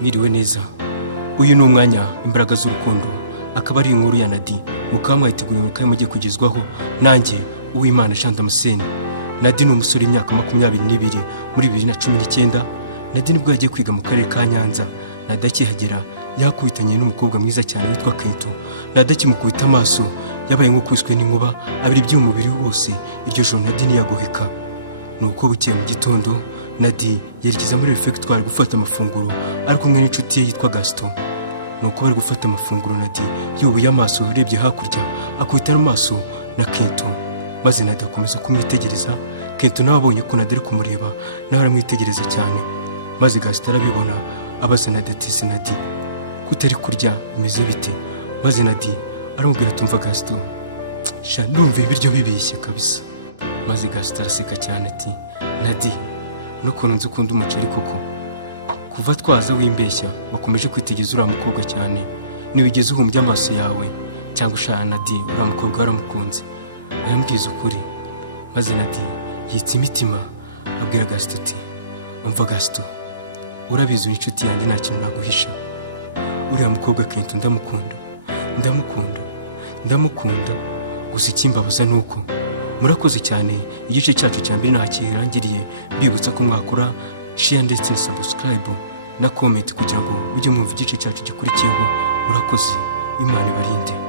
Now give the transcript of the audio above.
Mwiriwe neza. Uyu ni umwanya imbaraga z'urukundo, akaba ari inkuru ya Nadi mukamwayiteguriwe kandi mugiye kugezwaho nanjye Uwimana Jean Damascene. Nadi ni umusore w'imyaka 22 muri 2019. Nadi nibwo yagiye kwiga mu karere ka Nyanza. Nadi akihagera yakubitanye n'umukobwa mwiza cyane witwa Kento. Nadi akimukubita amaso yabaye nk'ukwiswe n'inkuba, abiri by'umubiri wose. Iryo joro Nadi ntiyagoheka. Nuko bukeye mu gitondo Nadi yerekeza muri refectoire gufata amafunguro ari kumwe n'inshuti ye yitwa Gaston. Nuko bari gufata amafunguro Nadi yubuye amaso urebye hakurya akubita n'amaso na Kento, maze Nadi akomeza kumwitegereza. Kento nawe abonye ko Nadi ari kumureba nawe aramwitegereza cyane, maze Gaston arabibona abaza Nadi ati "Se Nadi, kutari kurya bimeze bite?" Maze Nadi aramubwira tumva Gaston, "Sha ndumva ibiryo bibishye kabisa." Maze Gaston araseka cyane ati "Nadi, nukuntu nzi ukunda umuceri koko. Kuva twaza wimbeshya wakomeje kwitegeza uriya mukobwa cyane, nibigeze uhumbye amaso yawe cyangwa ushaka Nadi uriya mukobwa waramukunze." Ayambwiza ukuri. Maze Nadi yitsa imitima abwira Gaston ati "Umva Gaston, urabizi inshuti yanjye nta kintu naguhisha. Uriya mukobwa Kento ndamukunda gusa ikimbabaza nuko murakoze cyane. Igice cyacu cya mbere ntakirangiriye, bibutsa ko mwakora share ndetse na subscribe na comment kugira ngo ujye mwumva igice cyacu gikurikiyeho. Murakoze, Imana ibarinde."